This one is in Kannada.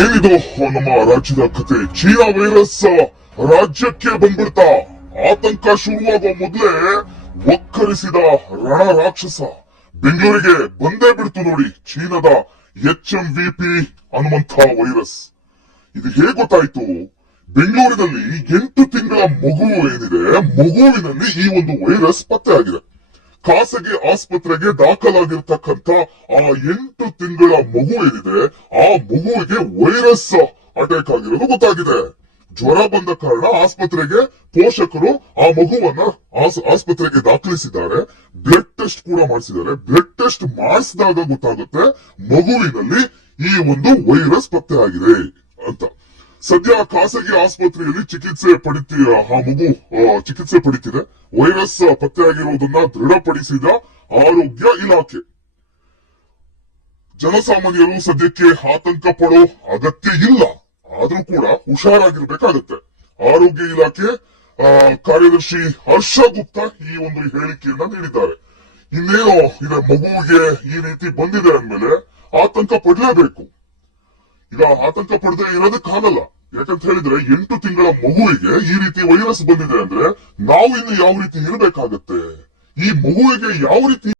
ಏನಿದು ನಮ್ಮ ರಾಜ್ಯದ ಕತೆ. ಚೀನಾ ವೈರಸ್ ರಾಜ್ಯಕ್ಕೆ ಬಂದ್ಬಿಡ್ತಾ. ಆತಂಕ ಶುರುವಾಗುವ ಮೊದಲೇ ಒಕ್ಕರಿಸಿದ ರಣ ರಾಕ್ಷಸ ಬೆಂಗಳೂರಿಗೆ ಬಂದೇ ಬಿಡ್ತು ನೋಡಿ ಚೀನಾದ ಎಚ್ ಎಂ ವಿ ಪಿ ಅನ್ನುವಂತಹ ವೈರಸ್. ಇದು ಹೇಗೆ ಗೊತ್ತಾಯ್ತು? ಬೆಂಗಳೂರಿನಲ್ಲಿ ಎಂಟು ತಿಂಗಳ ಮಗು ಏನಿದೆ, ಮಗುವಿನಲ್ಲಿ ಈ ಒಂದು ವೈರಸ್ ಪತ್ತೆ ಆಗಿದೆ ಖಾಸಗಿ ಆಸ್ಪತ್ರೆಗೆ ದಾಖಲಾಗಿರ್ತಕ್ಕಂತ ಆ ಎಂಟು ತಿಂಗಳ ಮಗು ಏನಿದೆ, ಆ ಮಗುವಿಗೆ ವೈರಸ್ ಅಟ್ಯಾಕ್ ಆಗಿರೋದು ಗೊತ್ತಾಗಿದೆ. ಜ್ವರ ಬಂದ ಕಾರಣ ಆಸ್ಪತ್ರೆಗೆ ಪೋಷಕರು ಆ ಮಗುವನ್ನ ಆಸ್- ಆಸ್ಪತ್ರೆಗೆ ದಾಖಲಿಸಿದ್ದಾರೆ. ಬ್ಲಡ್ ಟೆಸ್ಟ್ ಕೂಡ ಮಾಡಿಸಿದ್ದಾರೆ. ಬ್ಲಡ್ ಟೆಸ್ಟ್ ಮಾಡಿಸಿದಾಗ ಗೊತ್ತಾಗುತ್ತೆ ಮಗುವಿನಲ್ಲಿ ಈ ಒಂದು ವೈರಸ್ ಪತ್ತೆ ಆಗಿದೆ ಅಂತ. ಸದ್ಯ ಖಾಸಗಿ ಆಸ್ಪತ್ರೆಯಲ್ಲಿ ಚಿಕಿತ್ಸೆ ಪಡಿತಿ ಆ ಮಗು? ಚಿಕಿತ್ಸೆ ಪಡಿತಿದೆ ವೈರಸ್ ಪತ್ತೆಯಾಗಿರುವುದನ್ನ ದೃಢಪಡಿಸಿದ ಆರೋಗ್ಯ ಇಲಾಖೆ. ಜನಸಾಮಾನ್ಯರು ಸದ್ಯಕ್ಕೆ ಆತಂಕ ಪಡೋ ಅಗತ್ಯ ಇಲ್ಲ. ಆದ್ರೂ ಕೂಡ ಹುಷಾರಾಗಿರ್ಬೇಕಾಗತ್ತೆ. ಆರೋಗ್ಯ ಇಲಾಖೆ ಕಾರ್ಯದರ್ಶಿ ಹರ್ಷ ಗುಪ್ತಾ ಈ ಒಂದು ಹೇಳಿಕೆಯನ್ನ ನೀಡಿದ್ದಾರೆ. ಇನ್ನೇನು ಇದೆ, ಮಗುವಿಗೆ ಈ ರೀತಿ ಬಂದಿದೆ ಅಂದ್ಮೇಲೆ ಆತಂಕ ಪಡಲೇಬೇಕು. ಈಗ ಆತಂಕ ಪಡೆದೇ ಇರೋದಕ್ಕಾಗಲ್ಲ ಯಾಕಂತ ಹೇಳಿದ್ರೆ, ಎಂಟು ತಿಂಗಳ ಮಗುವಿಗೆ ಈ ರೀತಿ ವೈರಸ್ ಬಂದಿದೆ ಅಂದ್ರೆ ನಾವು ಇನ್ನು ಯಾವ ರೀತಿ ಇರಬೇಕಾಗತ್ತೆ? ಈ ಮಗುವಿಗೆ ಯಾವ ರೀತಿ